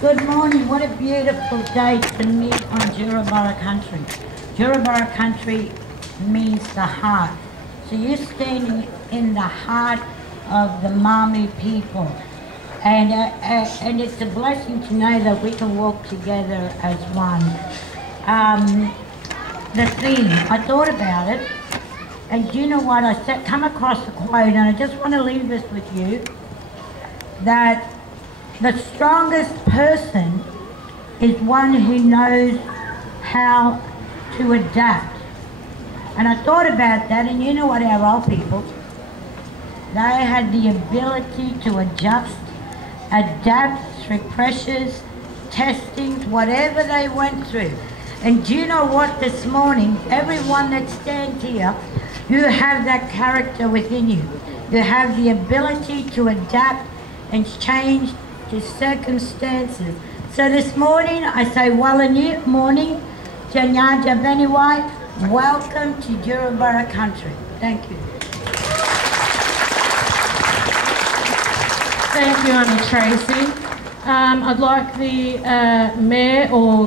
Good morning. What a beautiful day to meet on Jurabara country. Jurabara country means the heart. So you're standing in the heart of the Māori people. And it's a blessing to know that we can walk together as one. The theme, I thought about it, and do you know what? I come across a quote, and I just want to leave this with you, that the strongest person is one who knows how to adapt. And I thought about that, and you know what, our old people, they had the ability to adjust, adapt through pressures, testings, whatever they went through. And do you know what, this morning, everyone that stands here, you have that character within you. You have the ability to adapt and change to circumstances. So this morning, I say, Walani morning, Janyaja Beniwai, welcome to Jurabara country. Thank you. Thank you, Auntie Tracy. I'd like the Mayor or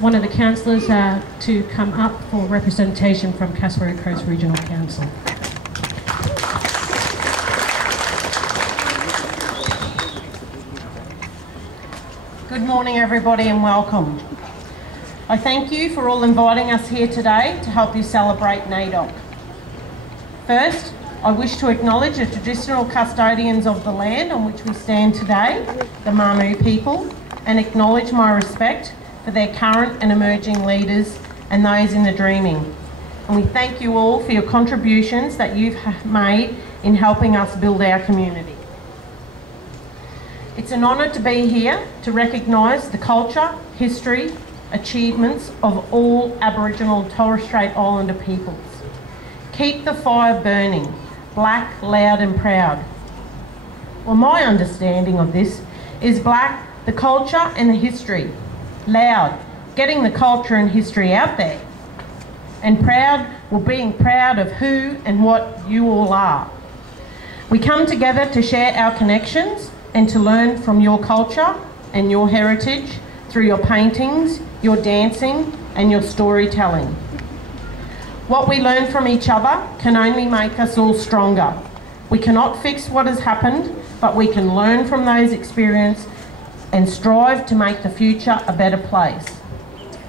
one of the councillors to come up for representation from Cassowary Coast Regional Council. Good morning everybody and welcome. I thank you for all inviting us here today to help you celebrate naidoc. First, I wish to acknowledge the traditional custodians of the land on which we stand today, the Māori people, and acknowledge my respect for their current and emerging leaders and those in the dreaming. And we thank you all for your contributions that you've made in helping us build our community. It's an honour to be here to recognise the culture, history, achievements of all Aboriginal and Torres Strait Islander peoples. Keep the fire burning, black, loud and proud. Well, my understanding of this is black, the culture and the history. Loud, getting the culture and history out there. And proud, well, being proud of who and what you all are. We come together to share our connections and to learn from your culture and your heritage through your paintings, your dancing and your storytelling. What we learn from each other can only make us all stronger. We cannot fix what has happened, but we can learn from those experiences and strive to make the future a better place.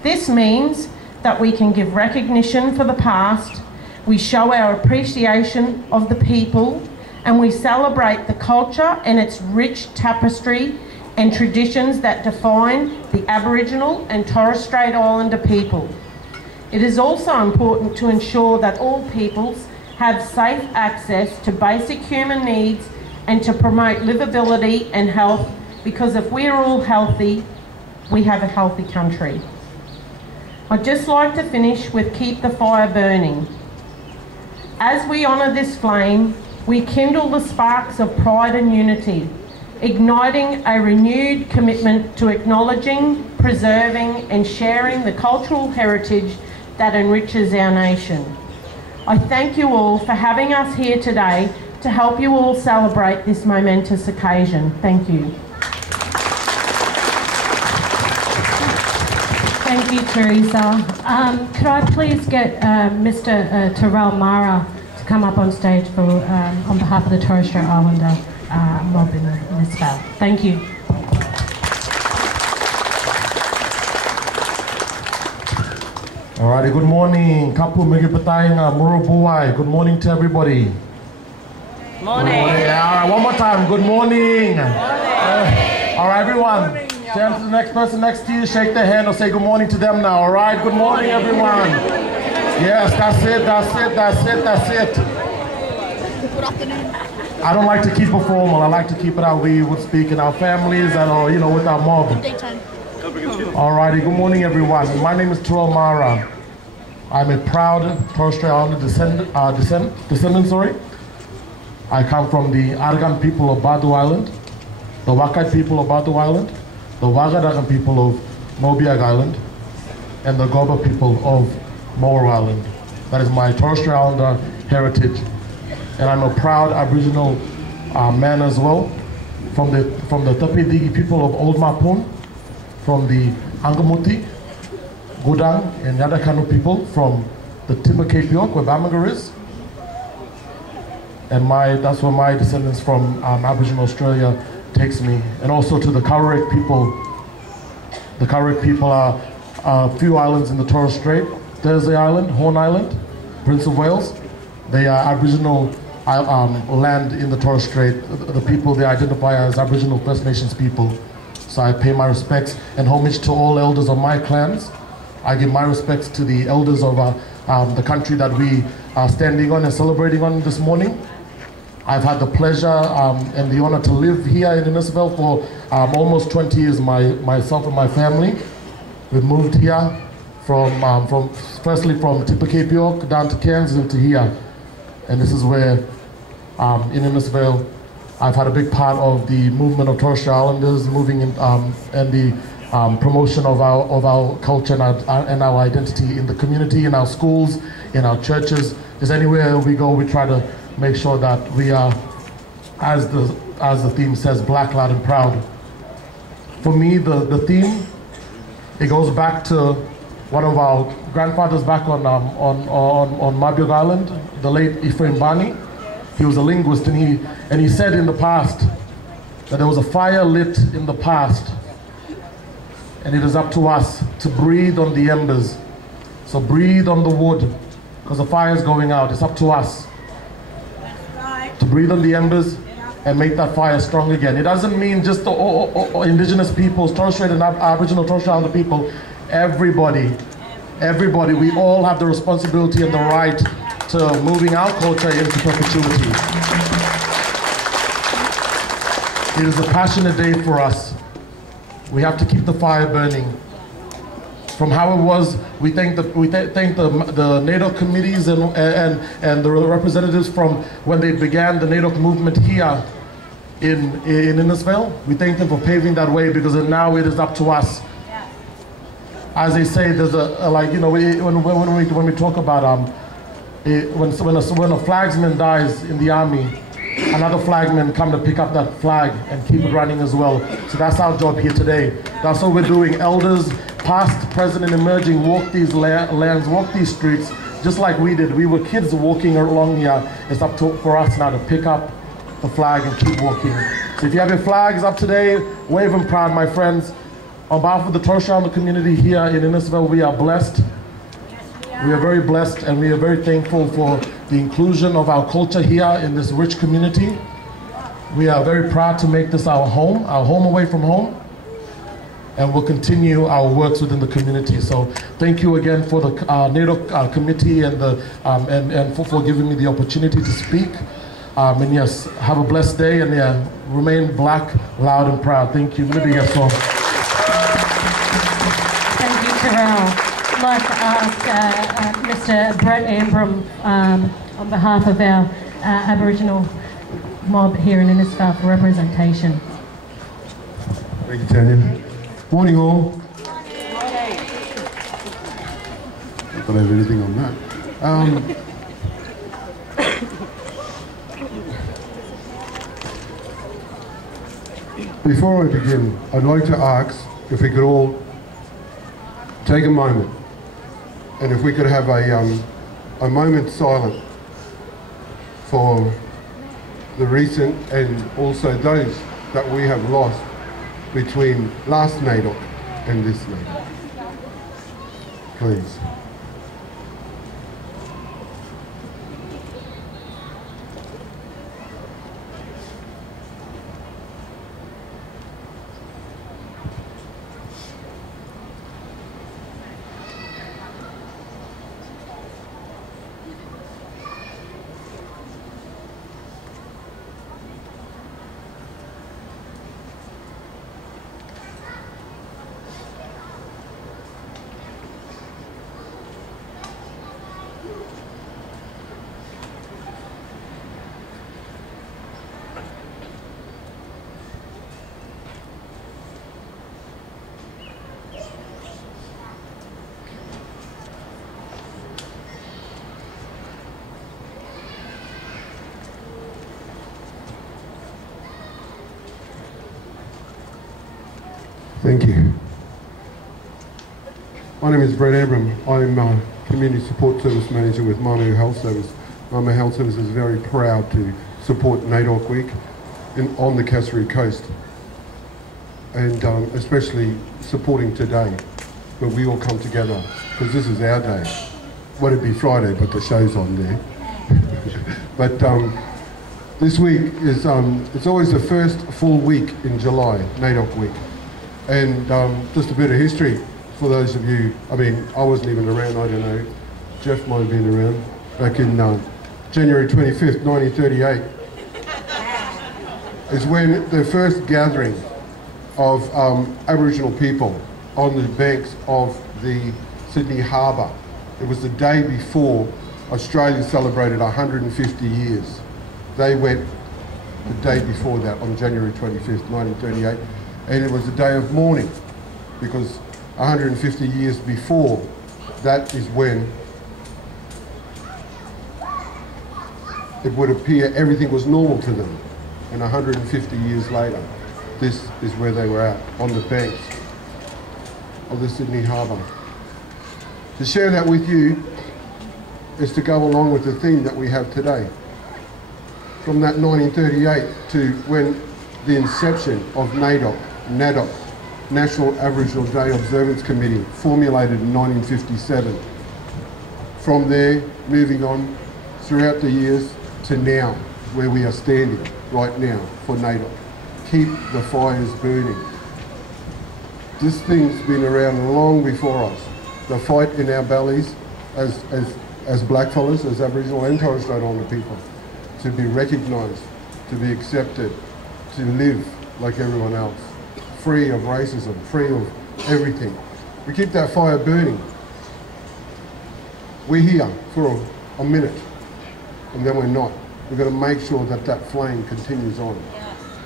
This means that we can give recognition for the past, we show our appreciation of the people, and we celebrate the culture and its rich tapestry and traditions that define the Aboriginal and Torres Strait Islander people. It is also important to ensure that all peoples have safe access to basic human needs and to promote livability and health, because if we're all healthy, we have a healthy country. I'd just like to finish with keep the fire burning. As we honour this flame, we kindle the sparks of pride and unity, igniting a renewed commitment to acknowledging, preserving and sharing the cultural heritage that enriches our nation. I thank you all for having us here today to help you all celebrate this momentous occasion. Thank you. Thank you, Teresa. Could I please get Mr. Terrell Mara to come up on stage for, on behalf of the Torres Strait Islander mob in this vale. Thank you. Alrighty, good morning. Kapu Migi Patainga, Murubuai. Good morning to everybody. Morning. Alright, one more time. Good morning. Alright, everyone. Turn to the next person next to you, shake their hand or say good morning to them now. Alright, good morning, everyone. Yes, that's it, that's it, that's it, that's it. Good afternoon. I don't like to keep it formal. I like to keep it how we would speak in our families and, you know, with our mob. Alrighty, good morning everyone. My name is Terrell Mara. I'm a proud Torres Strait Islander descendant. I come from the Arakan people of Badu Island, the Wakai people of Badu Island, the Wagadagan people of Mobiag Island, and the Goba people of Moa Island. That is my Torres Strait Islander heritage. And I'm a proud Aboriginal man as well, from the Tapidigi people of Old Mapun, from the Angamuti, Gudang, and Yadakanu people from the Timber Cape York, where Bamaga is. And that's where my descendants from Aboriginal Australia takes me. And also to the Kaurek people. The Kaurek people are a few islands in the Torres Strait. Thursday Island, Horn Island, Prince of Wales. They are Aboriginal land in the Torres Strait. The people they identify as Aboriginal First Nations people. So I pay my respects and homage to all elders of my clans. I give my respects to the elders of the country that we are standing on and celebrating on this morning. I've had the pleasure and the honor to live here in Innisfail for almost 20 years, myself and my family. We've moved here firstly from Timber Cape York down to Cairns and to here. And this is where, in Innisfail, I've had a big part of the movement of Torres Strait Islanders moving in, and the promotion of our culture and our identity in the community, in our schools, in our churches. Just anywhere we go, we try to make sure that we are, as the theme says, black, loud, and proud. For me, the theme, it goes back to one of our grandfathers back on Mabiog Island, the late Ephraim Bani. He was a linguist, and he said in the past that there was a fire lit in the past, and it is up to us to breathe on the embers. So breathe on the wood, because the fire is going out. It's up to us to breathe on the embers and make that fire strong again. It doesn't mean just the indigenous peoples, Torres Strait and Aboriginal Torres Strait Islander people. Everybody, we all have the responsibility and the right to moving our culture into perpetuity. It is a passionate day for us. We have to keep the fire burning. From how it was, we thank the naidoc committees and the representatives from when they began the naidoc movement here in Innisfail. We thank them for paving that way, because now it is up to us. As they say, there's when we talk about when a flagsman dies in the army, another flagman come to pick up that flag and keep it running as well. So that's our job here today. That's what we're doing. Elders, past, present, and emerging, walk these lands, walk these streets, just like we did. We were kids walking along here. It's up for us now to pick up the flag and keep walking. So if you have your flags up today, wave them proud, my friends. On behalf of the Torres Strait Islander community here in Innisfail, we are blessed. We are very blessed, and we are very thankful for the inclusion of our culture here in this rich community. We are very proud to make this our home away from home, and we'll continue our works within the community. So thank you again for the naidoc committee and for giving me the opportunity to speak. And yes, have a blessed day, and yeah, remain black, loud, and proud. Thank you. Thank you, Terrell. I'd like to ask Mr. Brett Ambram, on behalf of our Aboriginal mob here in Innisfail, for representation. Thank you, Tanya. Morning all. Not that I have anything on that. Before I begin, I'd like to ask if we could all take a moment, and if we could have a moment silent for the recent and also those that we have lost between last naidoc and this naidoc. Please. Thank you. My name is Brett Abram. I'm a Community Support Service Manager with Manu Health Service. Manu Health Service is very proud to support NAIDOC Week on the Cassowary Coast, and especially supporting today, where we all come together, because this is our day. Well, it'd be Friday, but the show's on there. But this week is, it's always the first full week in July, NAIDOC Week. And just a bit of history for those of you, I mean, I wasn't even around, I don't know, Jeff might have been around, back in January 25th, 1938, is when the first gathering of Aboriginal people on the banks of the Sydney Harbour. It was the day before Australia celebrated 150 years. They went the day before that, on January 25th, 1938, and it was a day of mourning, because 150 years before, that is when it would appear everything was normal to them. And 150 years later, this is where they were at, on the banks of the Sydney Harbour. To share that with you is to go along with the theme that we have today. From that 1938 to when the inception of naidoc, National Aboriginal Day Observance Committee, formulated in 1957. From there, moving on throughout the years to now, where we are standing right now for NAIDOC. Keep the fires burning. This thing's been around long before us. The fight in our bellies as blackfellas, as Aboriginal and Torres Strait Islander people, to be recognised, to be accepted, to live like everyone else, free of racism, free of everything. We keep that fire burning. We're here for a minute, and then we're not. We've got to make sure that that flame continues on.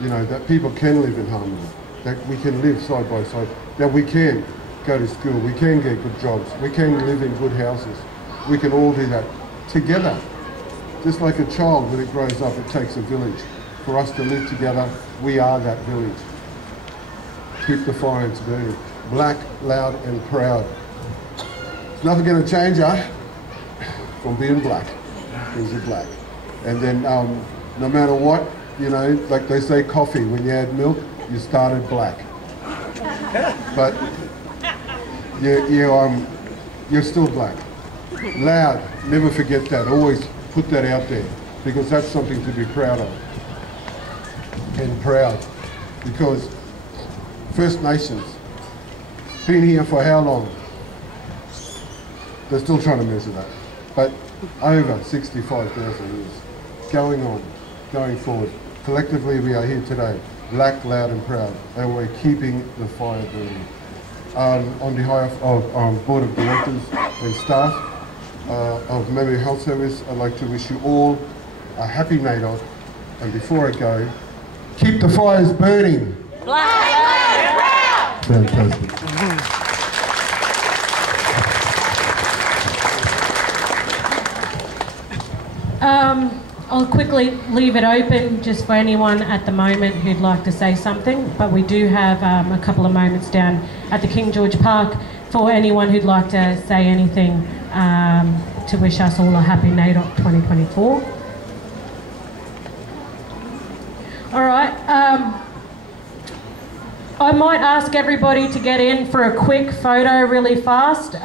You know, that people can live in harmony, that we can live side by side, that we can go to school, we can get good jobs, we can live in good houses. We can all do that together. Just like a child, when it grows up, it takes a village. For us to live together, we are that village. Keep the fires burning. Black, loud and proud. There's nothing going to change us from being black, because you're black. And then no matter what, you know, like they say coffee, when you add milk, you started black. But you're still black. Loud, never forget that. Always put that out there, because that's something to be proud of. And proud, because First Nations, been here for how long? They're still trying to measure that. But over 65,000 years. Going on, going forward. Collectively we are here today, black, loud and proud, and we're keeping the fire burning. On behalf of Board of Directors and staff of Manu Health Service, I'd like to wish you all a happy NAIDOC, and before I go, keep the fires burning. Black, loud and proud! Fantastic. I'll quickly leave it open just for anyone at the moment who'd like to say something, but we do have a couple of moments down at the King George Park for anyone who'd like to say anything to wish us all a happy NAIDOC 2024. All right, I might ask everybody to get in for a quick photo really fast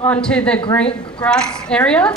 onto the green grass area.